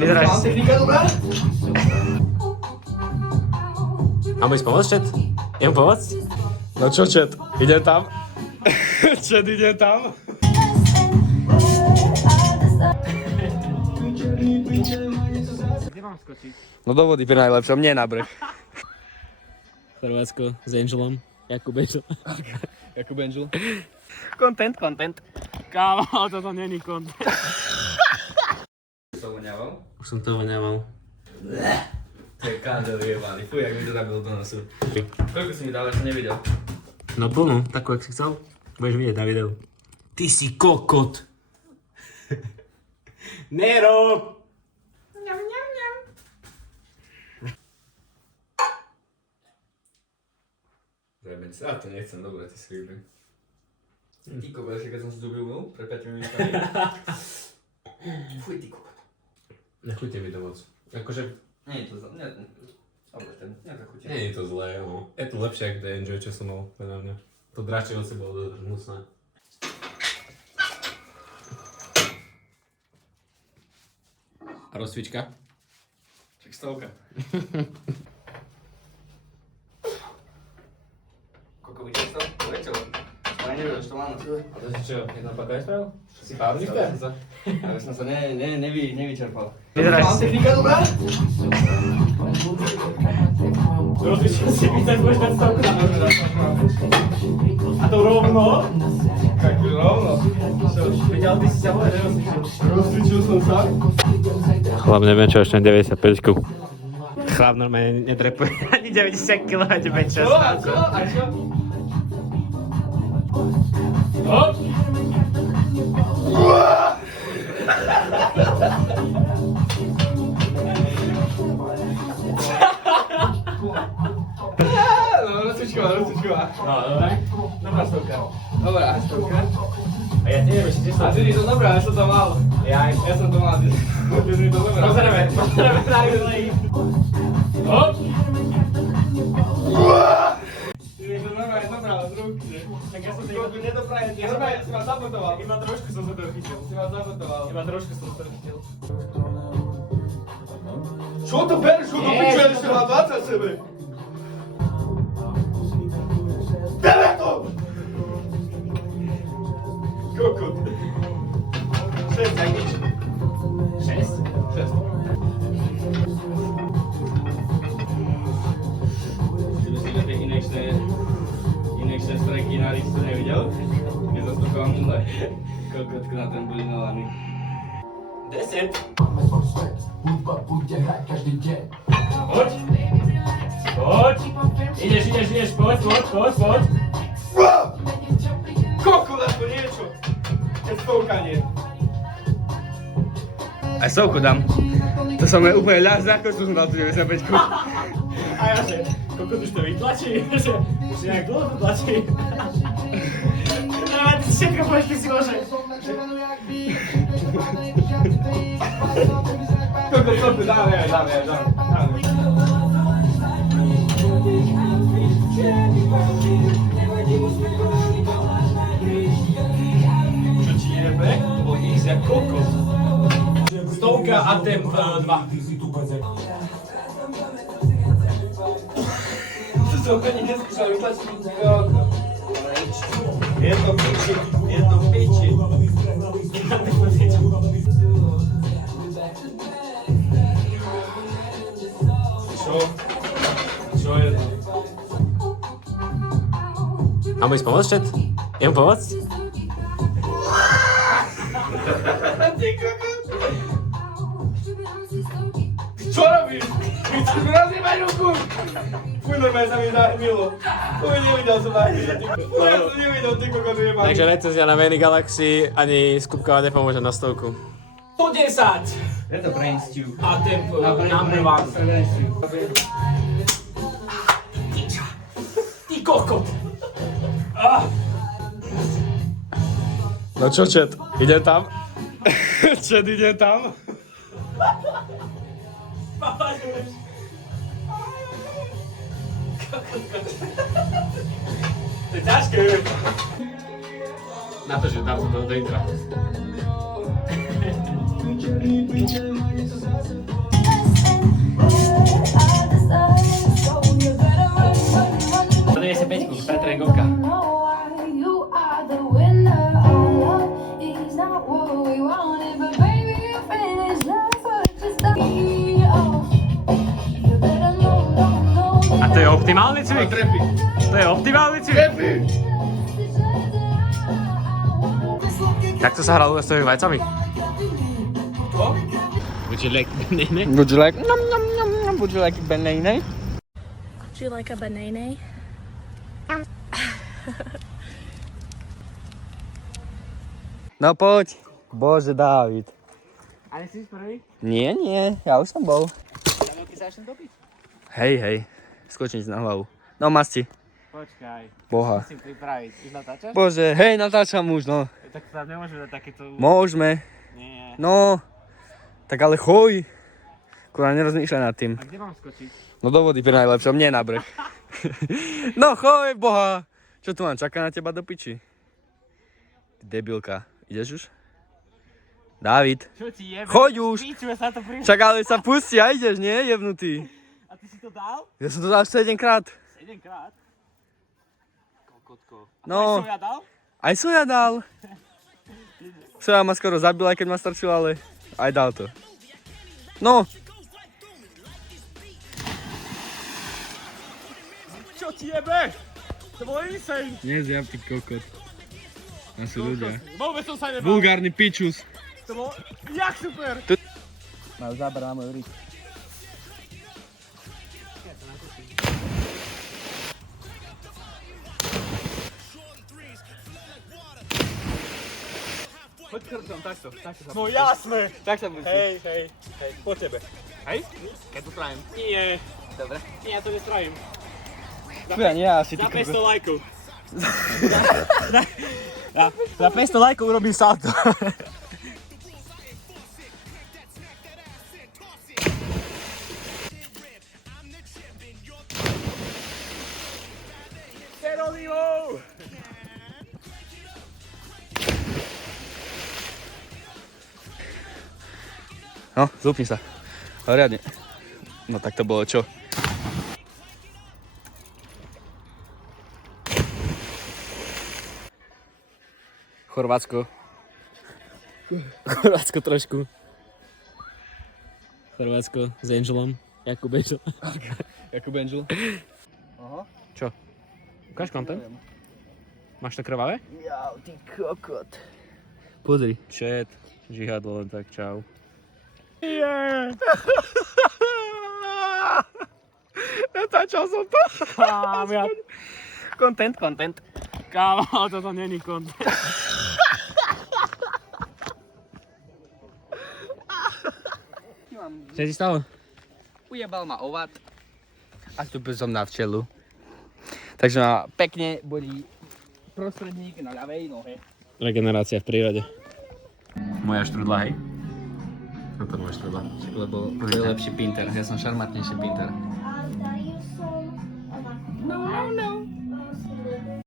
Vyzeráš... Technika dobrá? A môžeš pomôcť, chat? Idem pomôcť? No čo, chat? Idem tam? Chat, idem tam? Kde mám skočiť? No do vody pri najlepšom, nie na breh. Chorvátsko s Angelom. Jakub Angel. Jakub Angel. Content. Kámo, toto není content. Som voňaval? Už som to voňaval. To je kádel jebaný. Fuj, jak mi to zabilo do nosu. Koľko si mi dal, ja som nevidel. No plnú, takú, jak si chcel. Budeš vidieť na videu. Ty si kokot. Nerob! Zajmeň sa, to nechcem, dobre, ty si vybrý. Ty kokot, keď som si zuby umil, pred 5 minútami. Fuj, ty kokot. Nechujte mi to moc. Akože... Nie je to zlé, dobre, ten, nezachutí. Nie je to zlé, no. Je to lepšie, ako The Enjoy, čo som mal, podľa mňa. To dračie oce bolo dosť hnusné. A rozcvička? Čak stovka. Koľko by to? Lečo. Ja neviem, čo mám na sebe. A to si čo, jedna paka je spravil? Si powerlifter? Ale som sa nevyčerpal. Vyzeráš... Mám technika dobrá? Rozcvičil si pýtať, budeš dať stavku na nože. A to rovno? Tak rovno. Videl, ty si sa vôbec nerozcvičil. Rozcvičil som sa. Chlap, neviem čo, ešte 95-ku. Chlap normálne netrepuje ani 90 kg, a 9 čas. A čo? Hop! No, rozcvičková. No, dobre. Dobrá stovka. Dobrá, stovka. A ja neviem, ešte A ty mi to dobrá, ja som to mal. Ja som to mal, ty si mi to dobrá. Pozrieme na videí. Hop! Ty mi to normálne dobrá, od ruky. Tak ja som to Koľko nedopraje, ty normálne si ma sabotoval. Iba trošku som sa to chytil. Si ma sabotoval. Iba trošku som sa to chytil. Čo to bereš, čo to piču, ešte má 20 sebe? Deme to! Kokot. 6, tak nič. 6? 6. Si myslím, že tie inekšné streky na listu nevidel? Keď som stokoval nule. Kokotku na ten bulinovaný. 10. Poď. Ideš, poď. Kokot, aspoň niečo. Keď stovkanie. Aj stovku dám. To som je úplne ľahšie, ako som dal tu 95. A ja že, koľko už to vytlačí? Že nejak dlho to tlačí. No, ty si všetko povieš, ty si môže. Kokot, dáme. Čo ti jebe? To bol X jak kokos. Stovka a temp 2. To som ani neskúšal vytlačiť kokot. Je to piči. Čo je to? A môžeš pomôcť, chat? Idem pomôcť? Ty kokot! Čo robíš? Ty chceš mi rozjebať ruku? Fuj, normálne sa mi zahmilo. Fuj, nevidel som zahmilo. Fuj, ja som nevidel, ty kokot jebaný. Takže recenzia na Many Galaxy ani skupka nepomôže na stovku. 110. Je to brain stew. A temp number 1. Ty kokot. No čo, chat? Idem tam? Chat, idem tam? To je ťažké. Na to, že dám to do intra. Poduje si peťku, pretréningovka. A to je optimálny cvik? Trepy. To je optimálny cvik? Trepy. Takto sa hralo s tvojimi vajcami? Čo? Would you like banana? Would you like... Nom, nom, nom, nom. Would you like banana? Would you like a banana? No poď. Bože, Dávid. Ale si prvý? Nie, nie, ja už som bol. Ja ty sa ešte dopiť? Hej, hej, skočím si na hlavu. No, masti. Počkaj, Boha. musím pripraviť. Už natáčaš? Bože, hej, natáčam už, no. Tak tam nemôžeme dať takéto... Môžeme. Nie. No, tak ale choj. Kurva, nerozmýšľaj nad tým. A kde mám skočiť? No do vody pri najlepšom, nie na breh. No choj, boha. Čo tu mám, čaká na teba do piči? Debilka. Ideš už? Dávid. Čo ti jebe? Choď už. Píčme sa to pri... Čak ale sa pusti a ideš, nie? Jebnutý. A ty si to dal? Ja som to dal 7 krát. 7 krát? Kokotko. A No. to aj ja dal? Aj Soja dal. Soja ma skoro zabil, aj keď ma strčil, ale aj dal to. No. Čo ti jebe? To bolo insane. Nie zjab, ty kokot. Na sú ľudia. Vôbec som sa nebal. Vulgárny pičus. To bolo jak super. Majú záber na môj rýk. Poď chrbtom, takto sa... No jasné. Tak sa musí. Hej, po tebe. Hej? Keď to spravím. Nie, Dobre. nie, ja to nespravím. Ja nie, asi ty Za 500 kokot. lajkov. Za 500 lajkov urobím salto. Geronimo! No, zúpni sa. Riadne. No tak to bolo čo? Chorvátsko. Chorvátsko trošku. Chorvátsko s Angelom. Jakub Angel. Jakub Angel. Aha. Čo? Ukáž content? Máš to krvavé? Ja, ty kokot. Pozri. Chat. Žihadlo len tak, čau. Yeah. Natáčal som to. Ja. Content. Kámo, toto není kontent. Čo ti stalo? Ujebal ma ovat a stúpil som na včelu. Takže ma pekne bolí prostredník na ľavej nohe. Regenerácia v prírode. Moja štrudla, hej? Toto je moja štrudla. Lebo je lepší pinter, ja som šarmantnejší pinter. No, no, no.